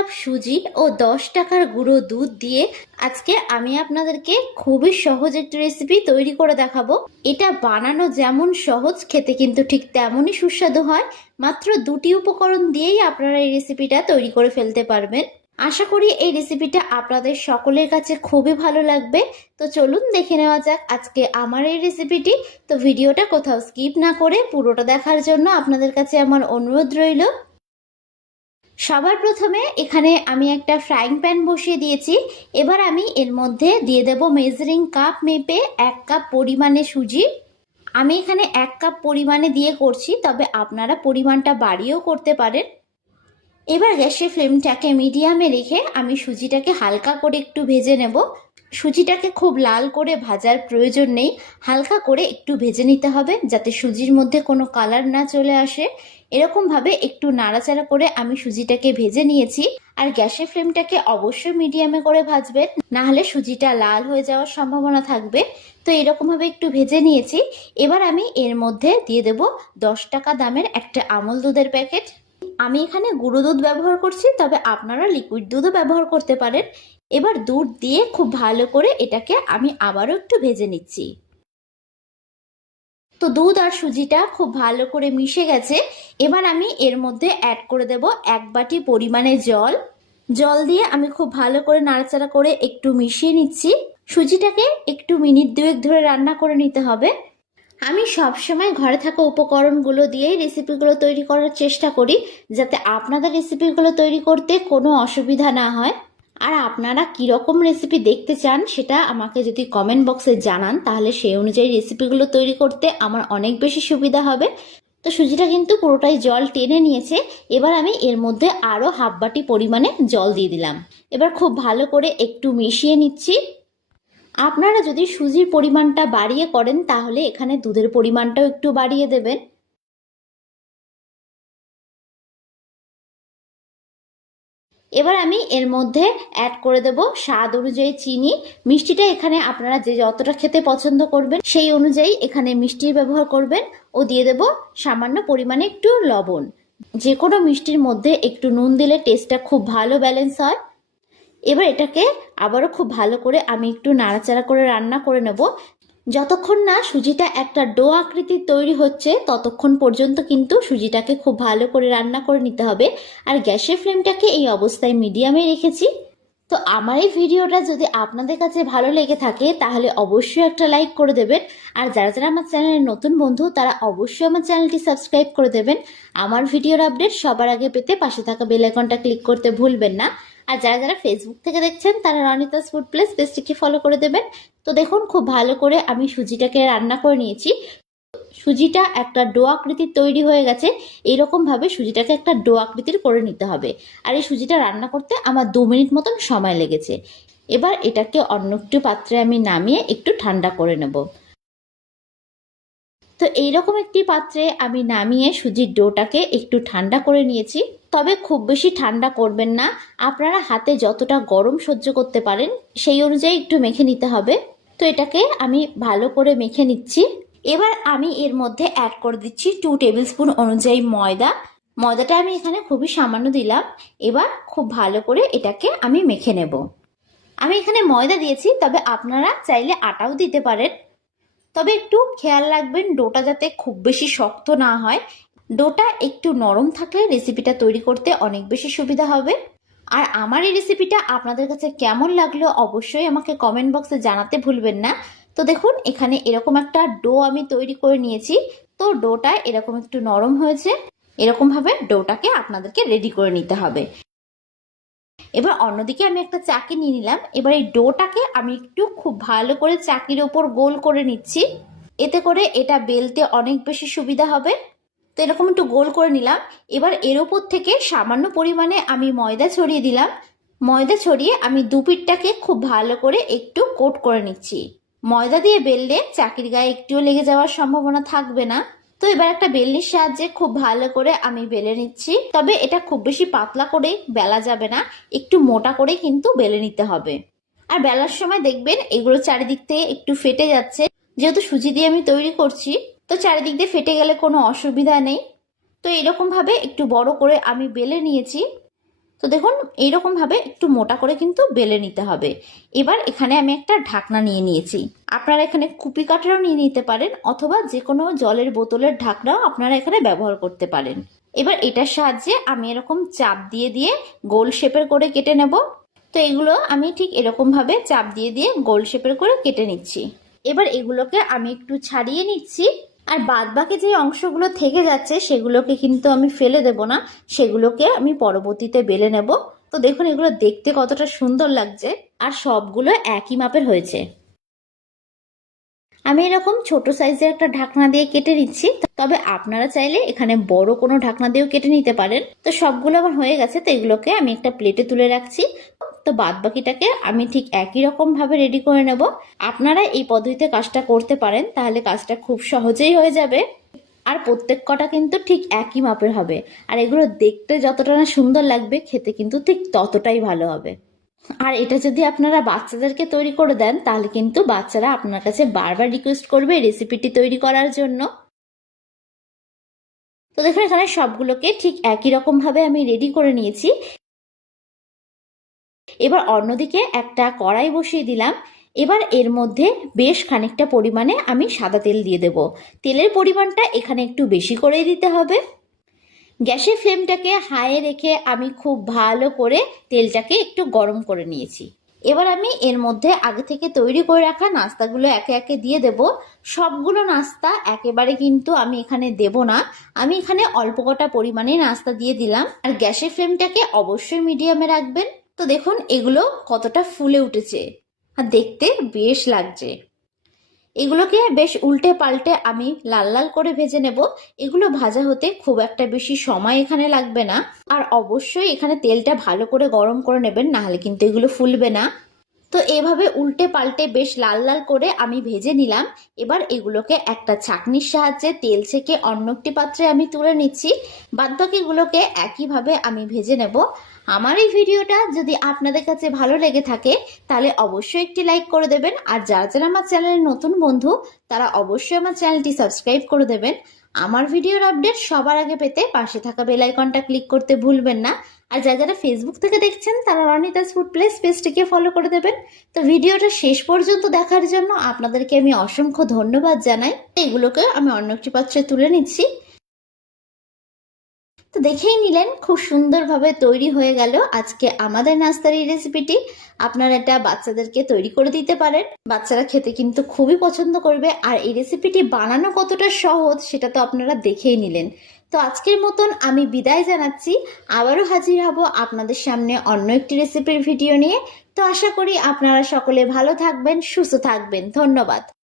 Cup সুজি ও 10 টাকার গুঁড়ো দুধ দিয়ে আজকে আমি আপনাদেরকে খুবই সহজ একটা রেসিপি তৈরি করে দেখাবো। এটা বানানো যেমন সহজ, খেতে কিন্তু ঠিক তেমনই সুস্বাদু হয়। মাত্র দুটি উপকরণ দিয়েই আপনারা এই রেসিপিটা তৈরি করে ফেলতে পারবেন। আশা করি এই রেসিপিটা আপনাদের সকলের কাছে খুবই ভালো লাগবে। তো চলুন দেখে নেওয়া যাক আজকে আমার এই রেসিপিটি। তো ভিডিওটা কোথাও স্কিপ না করে পুরোটা দেখার জন্য আপনাদের কাছে আমার অনুরোধ রইল। সবার প্রথমে এখানে আমি একটা ফ্রাইং প্যান বসিয়ে দিয়েছি। এবার আমি এর মধ্যে দিয়ে দেব মেজারিং কাপ মেপে 1 কাপ পরিমাণে সুজি। আমি এখানে 1 কাপ পরিমাণে দিয়ে করছি, তবে আপনারা পরিমাণটা বাড়িয়েও করতে পারেন। এবার গ্যাসের ফ্লেমটাকে মিডিয়ামে রেখে আমি সুজিটাকে হালকা করে একটু ভেজে নেব। সুজিটাকে খুব লাল করে ভাজার প্রয়োজন নেই, হালকা করে একটু ভেজে নিতে হবে যাতে সুজির মধ্যে কোনো কালার না চলে আসে। এরকমভাবে একটু নাড়াচাড়া করে আমি সুজিটাকে ভেজে নিয়েছি। আর গ্যাসের ফ্লেমটাকে অবশ্যই মিডিয়ামে করে ভাজবেন, না হলে সুজিটা লাল হয়ে যাওয়ার সম্ভাবনা থাকবে। তো এরকমভাবে একটু ভেজে নিয়েছি। এবার আমি এর মধ্যে দিয়ে দেব 10 টাকা দামের একটা আমুল দুধের প্যাকেট। আমি এখানে গুঁড়ো দুধ ব্যবহার করছি, তবে আপনারা লিকুইড দুধও ব্যবহার করতে পারেন। এবার দুধ দিয়ে খুব ভালো করে এটাকে আমি আবারও একটু ভেজে নিচ্ছি। তো দুধ আর সুজিটা খুব ভালো করে মিশে গেছে। এবার আমি এর মধ্যে অ্যাড করে দেব 1 বাটি পরিমাণে জল। জল দিয়ে আমি খুব ভালো করে নাড়াচাড়া করে একটু মিশিয়ে নিচ্ছি। সুজিটাকে একটু মিনিট 2 ধরে রান্না করে নিতে হবে। আমি সবসময় ঘরে থাকা উপকরণগুলো দিয়েই রেসিপিগুলো তৈরি করার চেষ্টা করি, যাতে আপনাদের রেসিপিগুলো তৈরি করতে কোনো অসুবিধা না হয়। আর আপনারা কীরকম রেসিপি দেখতে চান সেটা আমাকে যদি কমেন্ট বক্সে জানান, তাহলে সেই অনুযায়ী রেসিপিগুলো তৈরি করতে আমার অনেক বেশি সুবিধা হবে। তো সুজিটা কিন্তু পুরোটাই জল টেনে নিয়েছে। এবার আমি এর মধ্যে আরও হাফ বাটি পরিমাণে জল দিয়ে দিলাম। এবার খুব ভালো করে একটু মিশিয়ে নিচ্ছি। আপনারা যদি সুজির পরিমাণটা বাড়িয়ে করেন তাহলে এখানে দুধের পরিমাণটাও একটু বাড়িয়ে দেবেন। এবার আমি এর মধ্যে অ্যাড করে দেব স্বাদ অনুযায়ী চিনি। মিষ্টিটা এখানে আপনারা যে যতটা খেতে পছন্দ করবেন সেই অনুযায়ী এখানে মিষ্টির ব্যবহার করবেন। ও দিয়ে দেব সামান্য পরিমাণে একটু লবণ। যে কোনো মিষ্টির মধ্যে একটু নুন দিলে টেস্টটা খুব ভালো ব্যালেন্স হয়। এবার এটাকে আবারও খুব ভালো করে আমি একটু নাড়াচাড়া করে রান্না করে নেব। যতক্ষণ না সুজিটা একটা ডো আকৃতির তৈরি হচ্ছে ততক্ষণ পর্যন্ত কিন্তু সুজিটাকে খুব ভালো করে রান্না করে নিতে হবে। আর গ্যাসের ফ্লেমটাকে এই অবস্থায় মিডিয়ামে রেখেছি। তো আমার এই ভিডিওটা যদি আপনাদের কাছে ভালো লেগে থাকে তাহলে অবশ্যই একটা লাইক করে দেবেন। আর যারা যারা আমার চ্যানেলের নতুন বন্ধু তারা অবশ্যই আমার চ্যানেলটি সাবস্ক্রাইব করে দেবেন। আমার ভিডিওর আপডেট সবার আগে পেতে পাশে থাকা বেল আইকনটা ক্লিক করতে ভুলবেন না। আর যারা যারা ফেসবুক থেকে দেখছেন তারা রনিতাস ফুড প্লেস পেজটিকে ফলো করে দেবেন। তো দেখুন খুব ভালো করে আমি সুজিটাকে রান্না করে নিয়েছি। সুজিটা একটা ডো আকৃতির তৈরি হয়ে গেছে। এইরকম ভাবে সুজিটাকে একটা ডো আকৃতির করে নিতে হবে। আর এই সুজিটা রান্না করতে আমার 2 মিনিট মতন সময় লেগেছে। এবার এটাকে অন্য একটু পাত্রে আমি নামিয়ে একটু ঠান্ডা করে নেব। তো এইরকম একটি পাত্রে আমি নামিয়ে সুজির ডোটাকে একটু ঠান্ডা করে নিয়েছি। তবে খুব বেশি ঠান্ডা করবেন না, আপনারা হাতে যতটা গরম সহ্য করতে পারেন সেই অনুযায়ী একটু মেখে নিতে হবে। তো এটাকে আমি ভালো করে মেখে নিচ্ছি। এবার আমি এর মধ্যে অ্যাড করে দিচ্ছি 2 টেবিল স্পুন অনুযায়ী ময়দা। ময়দাটা আমি এখানে খুবই সামান্য দিলাম। এবার খুব ভালো করে এটাকে আমি মেখে নেব। আমি এখানে ময়দা দিয়েছি, তবে আপনারা চাইলে আটাও দিতে পারেন। তবে একটু খেয়াল রাখবেন ডোটা যাতে খুব বেশি শক্ত না হয়। ডোটা একটু নরম থাকলে রেসিপিটা তৈরি করতে অনেক বেশি সুবিধা হবে। আর আমার এই রেসিপিটা আপনাদের কাছে কেমন লাগলো অবশ্যই আমাকে কমেন্ট বক্সে জানাতে ভুলবেন না। তো দেখুন এখানে এরকম একটা ডো আমি তৈরি করে নিয়েছি। তো ডোটা এরকম একটু নরম হয়েছে। এরকমভাবে ডোটাকে আপনাদেরকে রেডি করে নিতে হবে। এবার অন্যদিকে আমি একটা চাকি নিয়ে নিলাম। এবার এই ডোটাকে আমি একটু খুব ভালো করে চাকির ওপর গোল করে নিচ্ছি। এতে করে এটা বেলতে অনেক বেশি সুবিধা হবে। তো এরকম একটু গোল করে নিলাম। এবার এর ওপর থেকে সামান্য পরিমাণে আমি ময়দা ছড়িয়ে দিলাম। ময়দা ছড়িয়ে আমি দুপিঠটাকে খুব ভালো করে একটু কোট করে নিচ্ছি। ময়দা দিয়ে বেললে চাকির গায়ে একটুও লেগে যাওয়ার সম্ভাবনা থাকবে না। তো এবার একটা বেলনির সাহায্যে খুব ভালো করে আমি বেলে নিচ্ছি। তবে এটা খুব বেশি পাতলা করে বেলা যাবে না, একটু মোটা করে কিন্তু বেলে নিতে হবে। আর বেলার সময় দেখবেন এগুলো চারিদিক থেকে একটু ফেটে যাচ্ছে। যেহেতু সুজি দিয়ে আমি তৈরি করছি, তো চারিদিক দিয়ে ফেটে গেলে কোনো অসুবিধা নেই। তো এরকম ভাবে একটু বড় করে আমি বেলে নিয়েছি। তো দেখুন এইরকম ভাবে একটু মোটা করে কিন্তু বেলে নিতে হবে। এবার এখানে আমি একটা ঢাকনা নিয়ে নিয়েছি। আপনারা এখানে কুপি কাটারও নিয়ে নিতে পারেন, অথবা যে কোনো জলের বোতলের ঢাকনাও আপনারা এখানে ব্যবহার করতে পারেন। এবার এটার সাহায্যে আমি এরকম চাপ দিয়ে দিয়ে গোল শেপের করে কেটে নেব। তো এগুলো আমি ঠিক এরকম ভাবে চাপ দিয়ে দিয়ে গোল শেপের করে কেটে নিচ্ছি। এবার এগুলোকে আমি একটু ছাড়িয়ে নিচ্ছি। আর বাদ বাকি যে অংশগুলো থেকে যাচ্ছে সেগুলোকে কিন্তু আমি ফেলে দেব না, সেগুলোকে আমি পরবর্তীতে বেলে নেব। তো দেখুন এগুলো দেখতে কতটা সুন্দর লাগছে, আর সবগুলো একই মাপের হয়েছে। আমি এরকম ছোট সাইজের একটা ঢাকনা দিয়ে কেটে নিচ্ছি, তবে আপনারা চাইলে এখানে বড় কোনো ঢাকনা দিয়েও কেটে নিতে পারেন। তো সবগুলো আমার হয়ে গেছে, তো এগুলোকে আমি একটা প্লেটে তুলে রাখছি। তো বাদ বাকিটাকে আমি ঠিক একই রকম ভাবে রেডি করে নেব। আপনারা এই পদ্ধতিতে কাজটা করতে পারেন, তাহলে কাজটা খুব সহজেই হয়ে যাবে। আর প্রত্যেক কটা কিন্তু ঠিক একই মাপের হবে, আর এগুলো দেখতে যতটা না সুন্দর লাগবে, খেতে কিন্তু ঠিক ততটাই ভালো হবে। আর এটা যদি আপনারা বাচ্চাদেরকে তৈরি করে দেন, তাহলে কিন্তু বাচ্চারা আপনার কাছে বারবার রিকোয়েস্ট করবে রেসিপিটি তৈরি করার জন্য। তো দেখুন এখানে সবগুলোকে ঠিক একই রকম ভাবে আমি রেডি করে নিয়েছি। এবার অন্যদিকে একটা কড়াই বসিয়ে দিলাম। এবার এর মধ্যে বেশ খানিকটা পরিমাণে আমি সাদা তেল দিয়ে দেব। তেলের পরিমাণটা এখানে একটু বেশি করেই দিতে হবে। গ্যাসের ফ্লেমটাকে হাইয়ে রেখে আমি খুব ভালো করে তেলটাকে একটু গরম করে নিয়েছি। এবার আমি এর মধ্যে আগে থেকে তৈরি করে রাখা নাস্তাগুলো একে একে দিয়ে দেব। সবগুলো নাস্তা একেবারে কিন্তু আমি এখানে দেব না, আমি এখানে অল্প কটা পরিমাণে নাস্তা দিয়ে দিলাম। আর গ্যাসের ফ্লেমটাকে অবশ্যই মিডিয়ামে রাখবেন। তো দেখুন এগুলো কতটা ফুলে উঠেছে, আর দেখতে বেশ লাগছে। এগুলোকে বেশ উল্টে পাল্টে আমি লাল লাল করে ভেজে নেব। এগুলো ভাজা হতে খুব একটা বেশি সময় এখানে লাগবে না। আর অবশ্যই এখানে তেলটা ভালো করে গরম করে নেবেন, নাহলে কিন্তু এগুলো ফুলবে না। তো এভাবে উল্টে পাল্টে বেশ লাল লাল করে আমি ভেজে নিলাম। এবার এগুলোকে একটা ছাঁকনির সাহায্যে তেল থেকে অন্য একটি পাত্রে আমি তুলে নিচ্ছি। বাদবাকিগুলোকে একইভাবে আমি ভেজে নেব। আমার এই ভিডিওটা যদি আপনাদের কাছে ভালো লেগে থাকে, তাহলে অবশ্যই একটি লাইক করে দেবেন। আর যারা যারা আমার চ্যানেলের নতুন বন্ধু, তারা অবশ্যই আমার চ্যানেলটি সাবস্ক্রাইব করে দেবেন। আমার ভিডিওর আপডেট সবার আগে পেতে পাশে থাকা বেল আইকনটা ক্লিক করতে ভুলবেন না। আর যারা যারা ফেসবুক থেকে দেখছেন, তারা রনিতাস ফুড প্লেস পেজটিকে ফলো করে দেবেন। তো ভিডিওটা শেষ পর্যন্ত দেখার জন্য আপনাদেরকে আমি অসংখ্য ধন্যবাদ জানাই। এগুলোকে আমি অন্য একটি পাত্রে তুলে নিচ্ছি। তো দেখেই নিলেন খুব সুন্দরভাবে তৈরি হয়ে গেল আজকে আমাদের নাস্তার এই রেসিপিটি। আপনারা এটা বাচ্চাদেরকে তৈরি করে দিতে পারেন, বাচ্চারা খেতে কিন্তু খুবই পছন্দ করবে। আর এই রেসিপিটি বানানো কতটা সহজ সেটা তো আপনারা দেখেই নিলেন। তো আজকের মতন আমি বিদায় জানাচ্ছি। আবারও হাজির হব আপনাদের সামনে অন্য একটি রেসিপির ভিডিও নিয়ে। তো আশা করি আপনারা সকলে ভালো থাকবেন, সুস্থ থাকবেন। ধন্যবাদ।